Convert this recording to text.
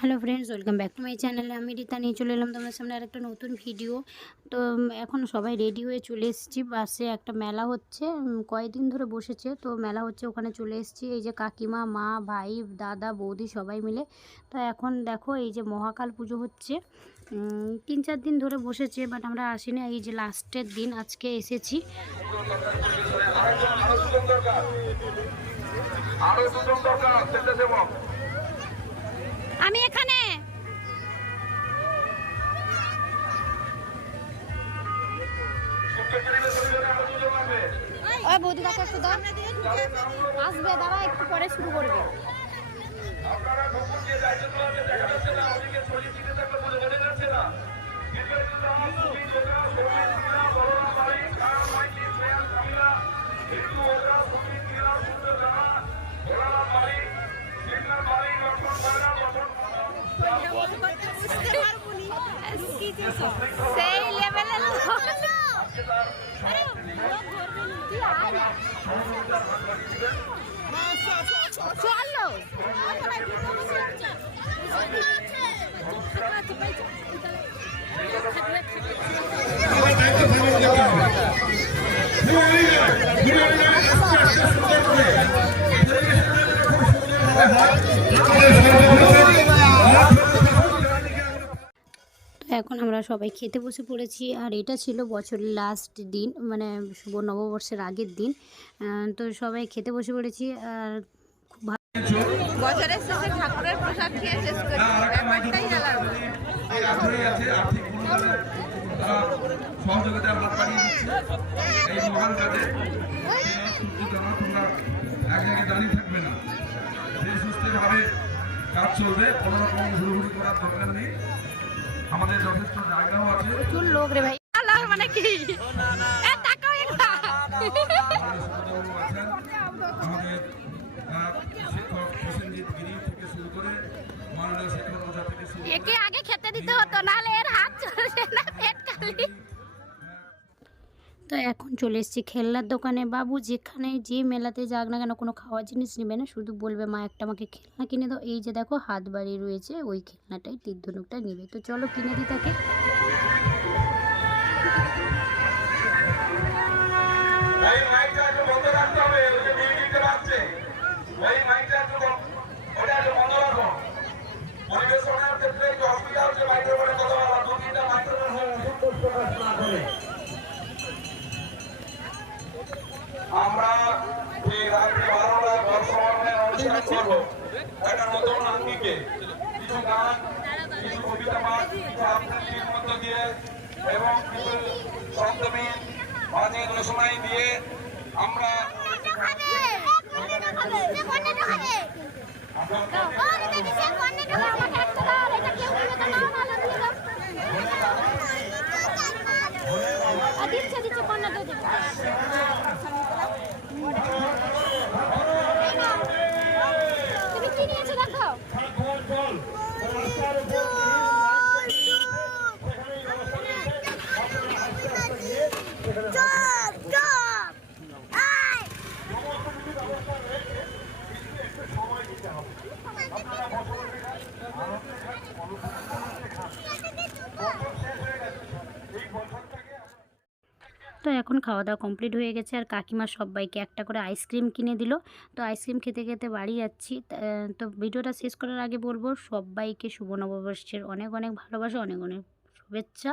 Hello friends, welcome back to my চ্যানেলে। আমি রীতা নিয়ে চলে এলাম তোমার সামনে আর একটা নতুন ভিডিও। তো এখন সবাই রেডি হয়ে চলে এসেছি। পাশে একটা মেলা হচ্ছে, কয়েকদিন ধরে বসেছে, তো মেলা হচ্ছে, ওখানে চলে এসেছি। এই যে কাকিমা, মা, ভাই, দাদা, বৌদি সবাই মিলে। তো এখন দেখো এই যে মহাকাল পুজো হচ্ছে, 3-4 দিন ধরে বসেছে, বাট আমরা আসিনি। এই যে লাস্টের দিন আজকে এসেছি। আমি এখানে ওই বৌদি কাকা একটু দাও, আসবে, দাঁড়া একটু পরে শুরু করবে। সেই লেভেলের চলো এখন আমরা সবাই খেতে বসে পড়েছি। আর এটা ছিল বছরের লাস্ট দিন, মানে শুভ নববর্ষের আগের দিন। তো সবাই খেতে বসে পড়েছি। আর খুব ভালো, বছরের শেষে ঠাকুরের প্রসাদ খেয়ে শেষ করছি, ব্যাপারটাই আলাদা। সহযোগিতার হাত বাড়িয়ে দিচ্ছে এই মহান কাজে। তোমরা এক জায়গায় দাঁড়িয়ে থাকবে না, ধীরে সুস্থভাবে কাজ চলবে, কোনো রকম হুড়ুহুড়ি করার দরকার নেই। আমাদের যথেষ্ট জায়গাও আছে। প্রচুর লোক রে ভাই, মানে কি আমাদের শিক্ষক প্রসেনজিৎ গিরি থেকে শুরু করে মাননীয় শিক্ষক মজা থেকে শুরু করে একে আগে খেতে দিতে হতো, নাহলে এর হাত চলছে না, পেট খালি। তো এখন চলে এসেছি খেলনার দোকানে। বাবু যেখানে যে মেলাতে যাক না কেন, কোনো খাওয়ার জিনিস নেবে না, শুধু বলবে মা একটা আমাকে খেলনা কিনে দাও। এই যে দেখো হাত বাড়িয়ে রয়েছে, ওই খেলনাটাই, তীর ধনুকটা নেবে। তো চলো কিনে দিই তাকে। আমরা এই রাত্রি 12টায় বর্ষবরণের অনুষ্ঠান করবো। একটা নতুন আঙ্গিকে কিছু গান, কিছু কবিতা পাঠ, কিছু আবৃত্তির মধ্য দিয়ে এবং কিছু সপ্তমী বাজে রসমাই দিয়ে আমরা তুমি কি নিয়েছো দেখো। তো এখন খাওয়া দাওয়া কমপ্লিট হয়ে গেছে, আর কাকিমা সবাইকে একটা করে আইসক্রিম কিনে দিল। তো আইসক্রিম খেতে খেতে বাড়ি যাচ্ছি। তো ভিডিওটা শেষ করার আগে বলবো, সবাইকে শুভ নববর্ষের অনেক অনেক ভালোবাসা, অনেক অনেক শুভেচ্ছা।